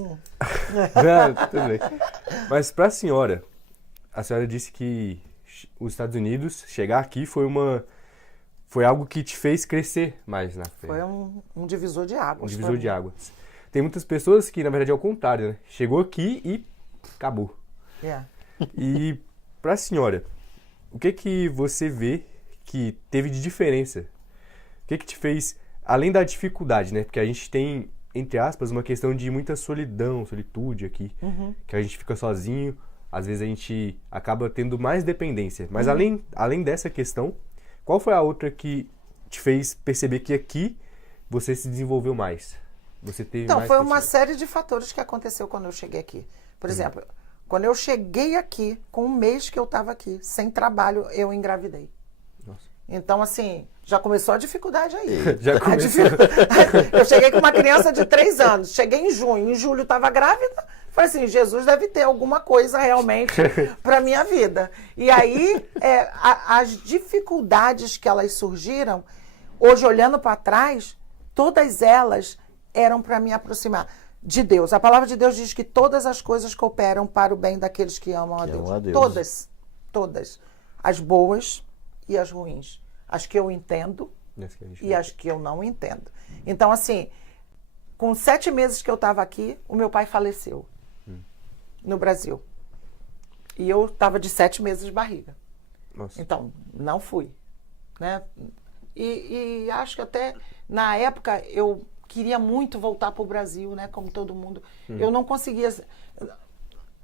Não, tudo bem. Mas para a senhora disse que os Estados Unidos, chegar aqui foi algo que te fez crescer mais na fé. Foi um divisor de águas. Um divisor de águas. Tem muitas pessoas que, na verdade, é o contrário, né? Chegou aqui e acabou. Yeah. E para a senhora, o que você vê que teve de diferença? O que te fez, além da dificuldade, né? Porque a gente tem, entre aspas, uma questão de muita solidão, solitude aqui, que a gente fica sozinho, às vezes a gente acaba tendo mais dependência. Mas além dessa questão, qual foi a outra que te fez perceber que aqui você se desenvolveu mais? Você teve Então, mais foi uma série de fatores que aconteceu quando eu cheguei aqui. Por exemplo, quando eu cheguei aqui, com um mês que eu estava aqui, sem trabalho, eu engravidei. Nossa. Então, assim, já começou a dificuldade aí. Já começou. Eu cheguei com uma criança de 3 anos, cheguei em junho, em julho estava grávida. Falei assim, Jesus deve ter alguma coisa realmente para minha vida. E aí, as dificuldades que elas surgiram, hoje olhando para trás, todas elas eram para me aproximar de Deus. A palavra de Deus diz que todas as coisas cooperam para o bem daqueles que amam a Deus. Todas, todas. As boas e as ruins. As que eu entendo e as que eu não entendo. Então, assim, com 7 meses que eu estava aqui, o meu pai faleceu no Brasil. E eu estava de 7 meses de barriga. Nossa. Então, não fui. Né? E acho que até, na época, eu queria muito voltar para o Brasil, né? Como todo mundo. Eu não conseguia...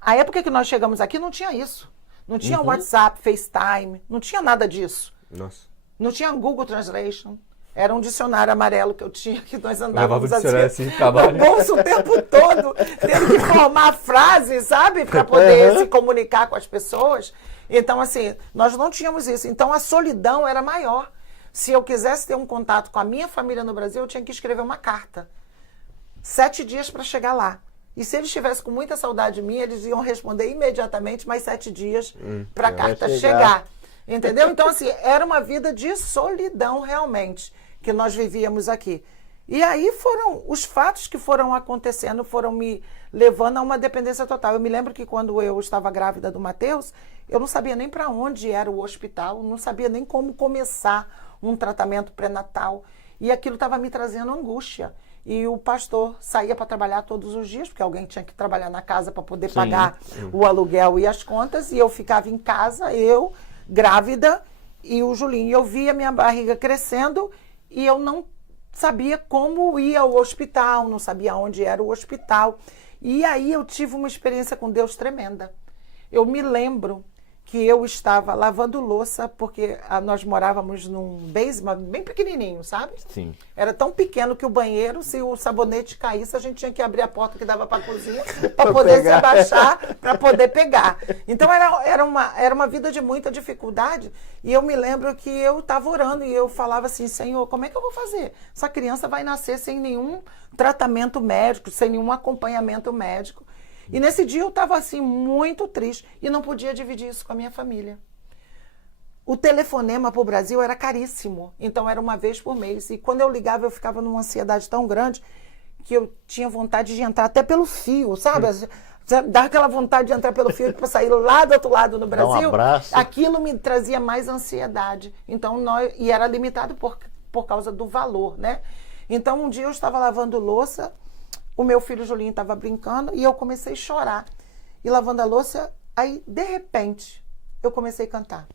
A época que nós chegamos aqui não tinha isso. Não tinha WhatsApp, FaceTime, não tinha nada disso. Nossa. Não tinha Google Translation. Era um dicionário amarelo que eu tinha, que nós andávamos assim, no bolso o tempo todo, tendo que formar frases, sabe? Para poder se comunicar com as pessoas. Então, assim, nós não tínhamos isso. Então, a solidão era maior. Se eu quisesse ter um contato com a minha família no Brasil, eu tinha que escrever uma carta. 7 dias para chegar lá. E se eles estivessem com muita saudade minha, eles iam responder imediatamente mais 7 dias para a carta chegar. Entendeu? Então, assim, era uma vida de solidão realmente que nós vivíamos aqui. E aí foram os fatos que foram acontecendo, foram me levando a uma dependência total. Eu me lembro que quando eu estava grávida do Matheus, eu não sabia nem para onde era o hospital, não sabia nem como começar um tratamento pré-natal. E aquilo estava me trazendo angústia. E o pastor saía para trabalhar todos os dias, porque alguém tinha que trabalhar na casa para poder pagar o aluguel e as contas. E eu ficava em casa, eu, grávida, e o Julinho. Eu via minha barriga crescendo e eu não sabia como ir ao hospital, não sabia onde era o hospital. E aí eu tive uma experiência com Deus tremenda. Eu me lembro que eu estava lavando louça, porque nós morávamos num basement bem pequenininho, sabe? Sim. Era tão pequeno que o banheiro, se o sabonete caísse, a gente tinha que abrir a porta que dava para a cozinha para poder se abaixar, para poder pegar. Então era uma vida de muita dificuldade. E eu me lembro que eu estava orando e eu falava assim, Senhor, como é que eu vou fazer? Essa criança vai nascer sem nenhum tratamento médico, sem nenhum acompanhamento médico. E nesse dia eu estava assim, muito triste e não podia dividir isso com a minha família. O telefonema para o Brasil era caríssimo, então era uma vez por mês. E quando eu ligava, eu ficava numa ansiedade tão grande que eu tinha vontade de entrar até pelo fio, sabe? Dá aquela vontade de entrar pelo fio para sair lá do outro lado no Brasil. Dá um abraço. Aquilo me trazia mais ansiedade. Então, e era limitado por causa do valor, né? Então, um dia eu estava lavando louça, o meu filho Julinho estava brincando e eu comecei a chorar. E lavando a louça, aí, de repente, eu comecei a cantar.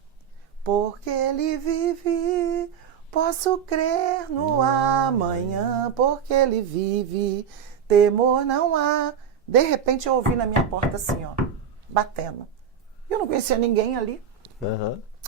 Porque ele vive, posso crer no amanhã. Porque ele vive, temor não há. De repente, eu ouvi na minha porta assim, ó, batendo. Eu não conhecia ninguém ali.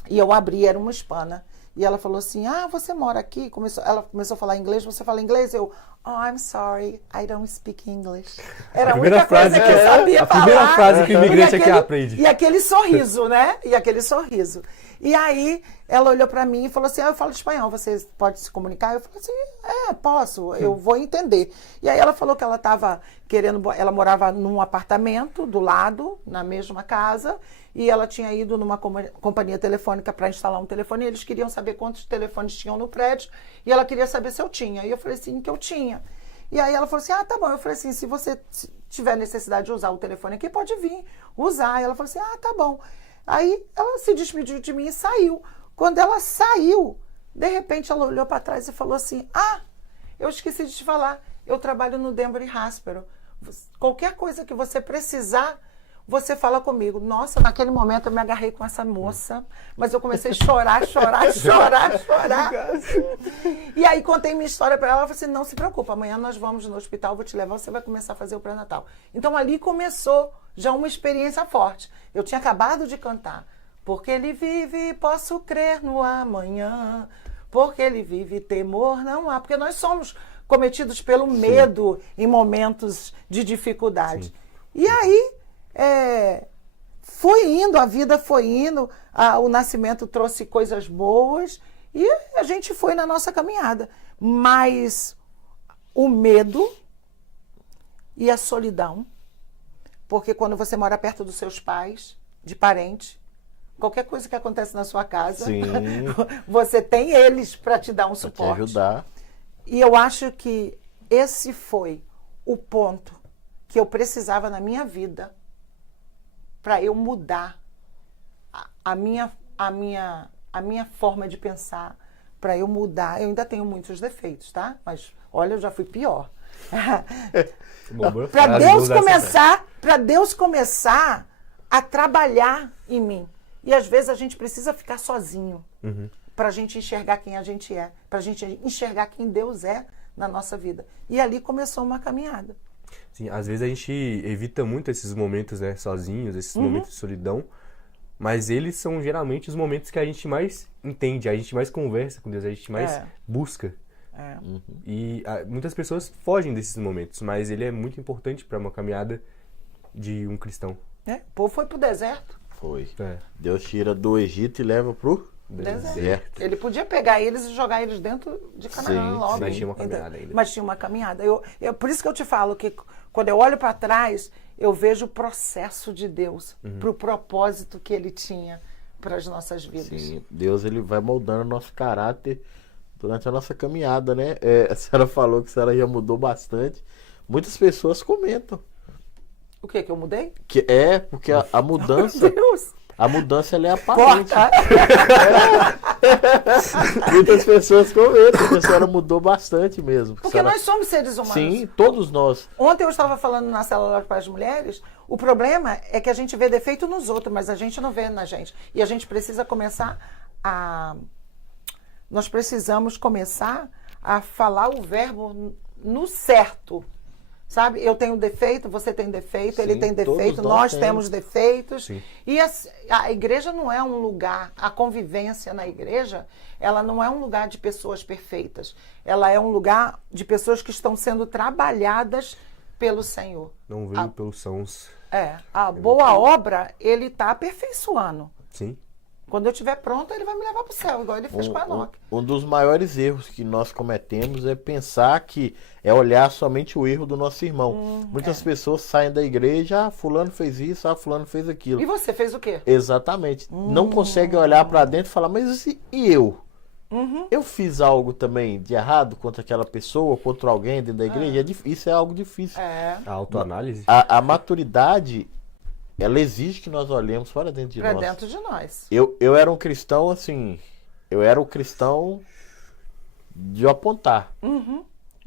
E eu abri, era uma hispana. E ela falou assim, você mora aqui? Ela começou a falar inglês, você fala inglês? Eu, I'm sorry, I don't speak English. Era a única coisa que eu sabia falar. A primeira frase que o imigrante aqui aprende. E aquele sorriso, né? E aquele sorriso. E aí, ela olhou pra mim e falou assim, eu falo espanhol, você pode se comunicar? Eu falei assim, posso, eu vou entender. E aí ela falou que ela estava querendo, ela morava num apartamento do lado, na mesma casa, e ela tinha ido numa companhia telefônica para instalar um telefone, e eles queriam saber quantos telefones tinham no prédio, e ela queria saber se eu tinha. E eu falei assim, que eu tinha. E aí ela falou assim, tá bom. Eu falei assim, se você tiver necessidade de usar o telefone aqui, pode vir usar. E ela falou assim, tá bom. Aí ela se despediu de mim e saiu. Quando ela saiu, de repente ela olhou para trás e falou assim, eu esqueci de te falar, eu trabalho no Denver Hospital. Qualquer coisa que você precisar, você fala comigo. Nossa, naquele momento eu me agarrei com essa moça, mas eu comecei a chorar. E aí contei minha história para ela, ela falou assim, não se preocupa, amanhã nós vamos no hospital, vou te levar, você vai começar a fazer o pré-natal. Então ali começou já uma experiência forte. Eu tinha acabado de cantar. Porque ele vive, posso crer no amanhã. Porque ele vive, temor não há. Porque nós somos cometidos pelo medo em momentos de dificuldade. Sim. E aí, foi indo, a vida foi indo, o nascimento trouxe coisas boas e a gente foi na nossa caminhada. Mas o medo e a solidão, porque quando você mora perto dos seus pais, de parente, qualquer coisa que acontece na sua casa, você tem eles para te dar um suporte. Te ajudar. E eu acho que esse foi o ponto que eu precisava na minha vida para eu mudar a minha forma de pensar, para eu mudar. Eu ainda tenho muitos defeitos, tá? Mas olha, eu já fui pior. Para Deus começar a trabalhar em mim. E às vezes a gente precisa ficar sozinho para a gente enxergar quem a gente é, para a gente enxergar quem Deus é na nossa vida. E ali começou uma caminhada. Sim, às vezes a gente evita muito esses momentos, né, sozinhos, esses momentos de solidão, mas eles são geralmente os momentos que a gente mais entende, a gente mais conversa com Deus, a gente mais busca. E muitas pessoas fogem desses momentos, mas ele é muito importante para uma caminhada de um cristão. O povo foi pro deserto. Foi. Deus tira do Egito e leva pro deserto. Ele podia pegar eles e jogar eles dentro de Canaã logo. Mas tinha uma caminhada ainda. Mas tinha uma caminhada. Por isso que eu te falo que quando eu olho para trás, eu vejo o processo de Deus pro propósito que ele tinha para as nossas vidas. Sim, Deus ele vai moldando o nosso caráter durante a nossa caminhada, né? A senhora falou que a senhora já mudou bastante. Muitas pessoas comentam. O que eu mudei? Porque a mudança... Meu Deus! A mudança ela é aparente. Corta. Muitas pessoas comentam que a senhora mudou bastante mesmo. Porque nós somos seres humanos. Sim, todos nós. Ontem eu estava falando na célula para as mulheres, o problema é que a gente vê defeito nos outros, mas a gente não vê na gente. E a gente precisa começar Nós precisamos começar a falar o verbo no certo. Sabe? Eu tenho defeito, você tem defeito, ele tem defeito, nós temos defeitos. Sim. E a igreja não é um lugar, a convivência na igreja, ela não é um lugar de pessoas perfeitas. Ela é um lugar de pessoas que estão sendo trabalhadas pelo Senhor. Não veio pelos sãos. A boa obra, ele está aperfeiçoando. Sim. Quando eu estiver pronto, ele vai me levar para o céu, igual ele fez com a Enoque. Um dos maiores erros que nós cometemos é pensar que é olhar somente o erro do nosso irmão. Muitas pessoas saem da igreja, fulano fez isso, fulano fez aquilo. E você fez o quê? Exatamente. Não consegue olhar para dentro e falar, mas e eu? Eu fiz algo também de errado contra aquela pessoa, contra alguém dentro da igreja? Isso é algo difícil. A autoanálise? A maturidade... ela exige que nós olhemos para dentro de nós. Para dentro de nós. Eu era um cristão, assim... eu era um cristão de apontar.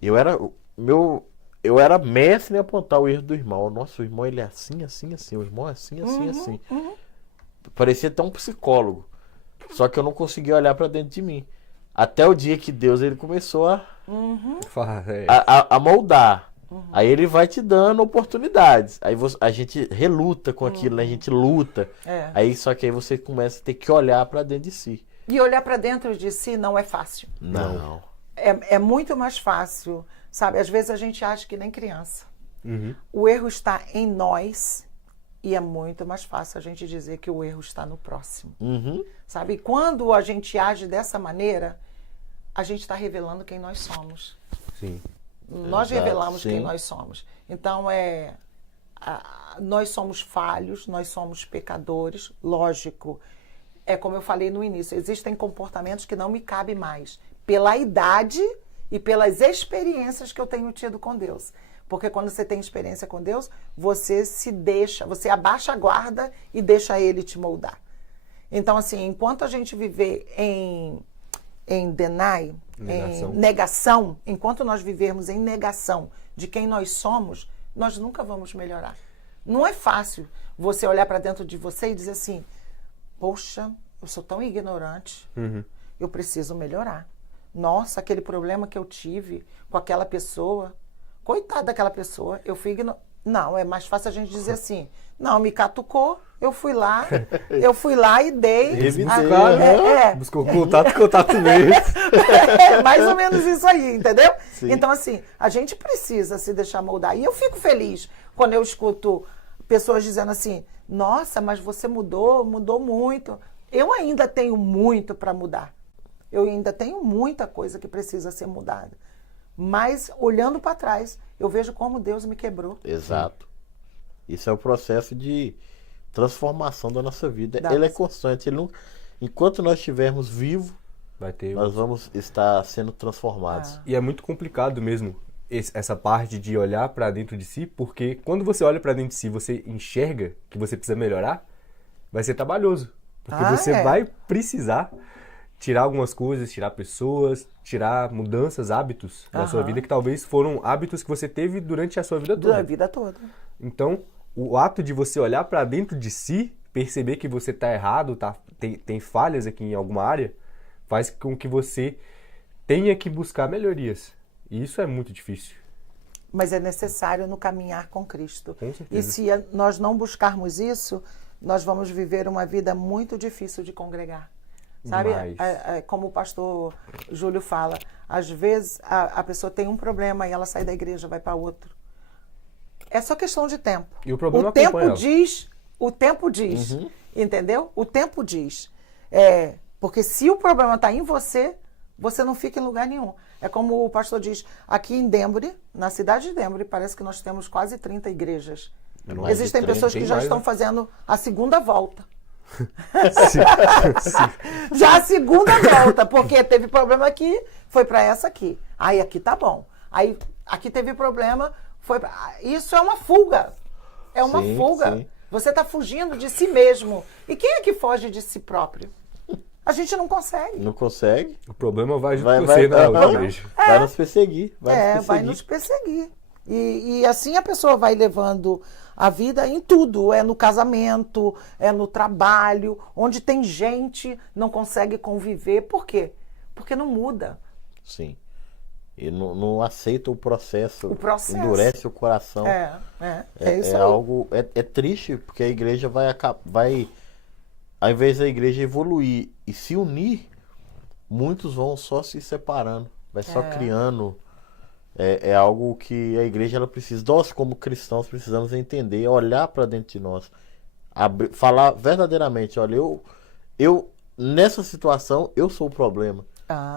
Eu era mestre em apontar o erro do irmão. Nossa, o irmão ele é assim, assim, assim. O irmão é assim, assim, assim. Parecia até um psicólogo. Só que eu não conseguia olhar para dentro de mim. Até o dia que Deus ele começou a moldar. Aí ele vai te dando oportunidades. Aí a gente reluta com aquilo, né? A gente luta. Aí só que aí você começa a ter que olhar para dentro de si. E olhar para dentro de si não é fácil. Não. É muito mais fácil, sabe? Às vezes a gente acha que nem criança. O erro está em nós e é muito mais fácil a gente dizer que o erro está no próximo. Sabe? E quando a gente age dessa maneira, a gente está revelando quem nós somos. Sim. Nós revelamos quem nós somos. Então, nós somos falhos, nós somos pecadores, lógico. É como eu falei no início, existem comportamentos que não me cabem mais, pela idade e pelas experiências que eu tenho tido com Deus. Porque quando você tem experiência com Deus, você você abaixa a guarda e deixa Ele te moldar. Então, assim, enquanto a gente viver em negação, enquanto nós vivermos em negação de quem nós somos, nós nunca vamos melhorar. Não é fácil você olhar para dentro de você e dizer assim, poxa, eu sou tão ignorante, eu preciso melhorar. Nossa, aquele problema que eu tive com aquela pessoa, coitada daquela pessoa, eu fui ignorante. Não, é mais fácil a gente dizer assim, não, me catucou, eu fui lá e dei. Buscou contato mesmo. Mais ou menos isso aí, entendeu? Sim. Então, assim, a gente precisa se deixar moldar. E eu fico feliz quando eu escuto pessoas dizendo assim, nossa, mas você mudou muito. Eu ainda tenho muito para mudar. Eu ainda tenho muita coisa que precisa ser mudada. Mas, olhando para trás, eu vejo como Deus me quebrou. Exato. Isso é o processo de transformação da nossa vida. Ele é constante. Enquanto nós estivermos vivos, nós vamos estar sendo transformados. E é muito complicado mesmo essa parte de olhar para dentro de si, porque quando você olha para dentro de si, você enxerga que você precisa melhorar, vai ser trabalhoso. Porque você vai precisar tirar algumas coisas, tirar pessoas, tirar mudanças, hábitos da sua vida, que talvez foram hábitos que você teve durante a sua vida toda. Da vida toda. Então, o ato de você olhar para dentro de si, perceber que você está errado, tem falhas aqui em alguma área, faz com que você tenha que buscar melhorias. E isso é muito difícil. Mas é necessário no caminhar com Cristo. Com certeza. E se nós não buscarmos isso, nós vamos viver uma vida muito difícil de congregar. Sabe, como o pastor Júlio fala, às vezes a pessoa tem um problema e ela sai da igreja, vai para outro. É só questão de tempo. E o problema o tempo diz, entendeu? O tempo diz. Porque se o problema está em você, você não fica em lugar nenhum. É como o pastor diz, aqui em Denver, na cidade de Denver, parece que nós temos quase 30 igrejas. Existem pessoas que já estão fazendo a segunda volta. Já a segunda volta, porque teve problema aqui, foi para essa aqui. Aí aqui tá bom. Aí aqui teve problema, isso é uma fuga. É uma fuga. Sim. Você está fugindo de si mesmo. E quem é que foge de si próprio? A gente não consegue. Não consegue. O problema vai junto com você na igreja. Vai nos perseguir. Vai nos perseguir. E assim a pessoa vai levando a vida em tudo, no casamento, no trabalho, onde tem gente, não consegue conviver. Por quê? Porque não muda. Sim. E não aceita o processo. Endurece o coração. Isso é algo. É triste, porque a igreja vai. Ao invés da igreja evoluir e se unir, muitos vão só se separando. Vai só criando. É algo que a igreja ela precisa. Nós, como cristãos, precisamos entender, olhar para dentro de nós, falar verdadeiramente: olha, eu nessa situação, eu sou o problema.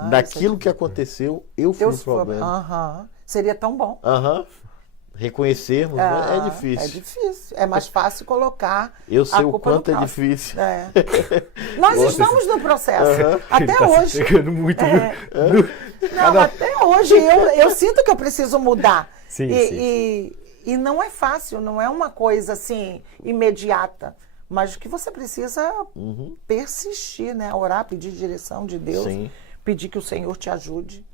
Daquilo que aconteceu, eu fui o problema. Seria tão bom. Reconhecermos, né? É difícil. É difícil. É mais fácil colocar. Eu sei o quanto é difícil. Nós estamos no processo. Até hoje. Muito Não, até hoje eu sinto que eu preciso mudar. Sim, e não é fácil, não é uma coisa assim imediata. Mas que você precisa persistir, né? Orar, pedir direção de Deus, pedir que o Senhor te ajude.